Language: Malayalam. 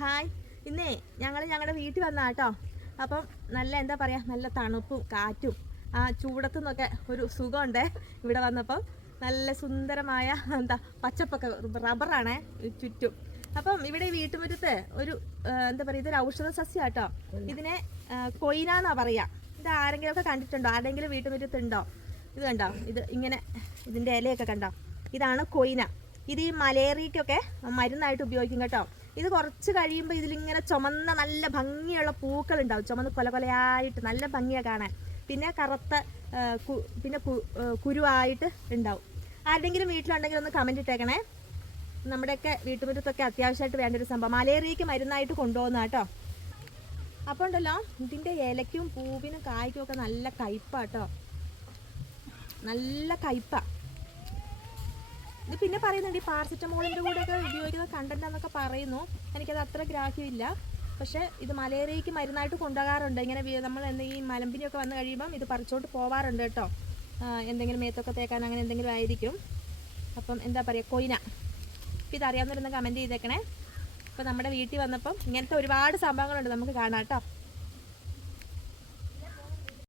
ഹായ് ഇന്നേ ഞങ്ങൾ ഞങ്ങളുടെ വീട്ടിൽ വന്നാ കേട്ടോ അപ്പം നല്ല എന്താ പറയുക നല്ല തണുപ്പും കാറ്റും ആ ചൂടത്തു നിന്നൊക്കെ ഒരു സുഖമുണ്ടേ ഇവിടെ വന്നപ്പം. നല്ല സുന്ദരമായ എന്താ പച്ചപ്പൊക്കെ റബ്ബറാണേ ചുറ്റും. അപ്പം ഇവിടെ വീട്ടുമുറ്റത്ത് ഒരു എന്താ പറയുക ഇതൊരു ഔഷധ സസ്യം കേട്ടോ ഇതിനെ കൊയിനാന്നാ പറയുക ഇത് ആരെങ്കിലും ഒക്കെ കണ്ടിട്ടുണ്ടോ? ആരെങ്കിലും വീട്ടുമുറ്റത്തുണ്ടോ? ഇത് കണ്ടോ? ഇത് ഇങ്ങനെ ഇതിന്റെ ഇലയൊക്കെ കണ്ടോ? ഇതാണ് കൊയിന. ഇത് ഈ മലേറിയക്കൊക്കെ മരുന്നായിട്ട് ഉപയോഗിക്കും കേട്ടോ. ഇത് കുറച്ച് കഴിയുമ്പോൾ ഇതിലിങ്ങനെ ചുമന്ന നല്ല ഭംഗിയുള്ള പൂക്കൾ ഉണ്ടാവും ചുമന്ന് കൊല കൊലയായിട്ട് നല്ല ഭംഗിയാണ് കാണാൻ. പിന്നെ കറുത്ത പിന്നെ കുരുവായിട്ട് ഉണ്ടാവും. ആരുടെങ്കിലും വീട്ടിലുണ്ടെങ്കിൽ ഒന്ന് കമന്റ് ഇട്ടേക്കണേ. നമ്മുടെയൊക്കെ വീട്ടുമുറ്റത്തൊക്കെ അത്യാവശ്യമായിട്ട് വേണ്ട ഒരു സംഭവം. മലേറിയക്ക് മരുന്നായിട്ട് കൊണ്ടുപോകുന്ന കേട്ടോ അപ്പോൾ ഉണ്ടല്ലോ ഇതിന്റെ ഇലയ്ക്കും പൂവിനും കായ്ക്കും ഒക്കെ നല്ല കയ്പാട്ടോ നല്ല കയ്പാ ഇത് പിന്നെ പറയുന്നുണ്ട് ഈ പാരസെറ്റമോളിന്റെ കൂടെ ഒക്കെ ഉപയോഗിക്കുന്ന കണ്ടന്റ് എന്നൊക്കെ പറയുന്നു. എനിക്കത് അത്ര ഗ്രാഹ്യമില്ല. പക്ഷേ ഇത് മലേറിയയ്ക്ക് മരുന്നായിട്ട് കൊണ്ടുപോകാറുണ്ട് ഇങ്ങനെ നമ്മൾ എന്ത് ഈ മലമ്പിനിയൊക്കെ വന്നു കഴിയുമ്പം ഇത് പറിച്ചോട്ട് പോവാറുണ്ട് കേട്ടോ. എന്തെങ്കിലും മേത്തൊക്കെ തേക്കാൻ അങ്ങനെ എന്തെങ്കിലും ആയിരിക്കും. അപ്പം എന്താ പറയുക കൊയിന. അപ്പം ഇതറിയാവുന്നവരൊന്ന് കമന്റ് ചെയ്തേക്കണേ. അപ്പോൾ നമ്മുടെ വീട്ടിൽ വന്നപ്പം ഇങ്ങനത്തെ ഒരുപാട് സംഭവങ്ങളുണ്ട് നമുക്ക് കാണാം കേട്ടോ.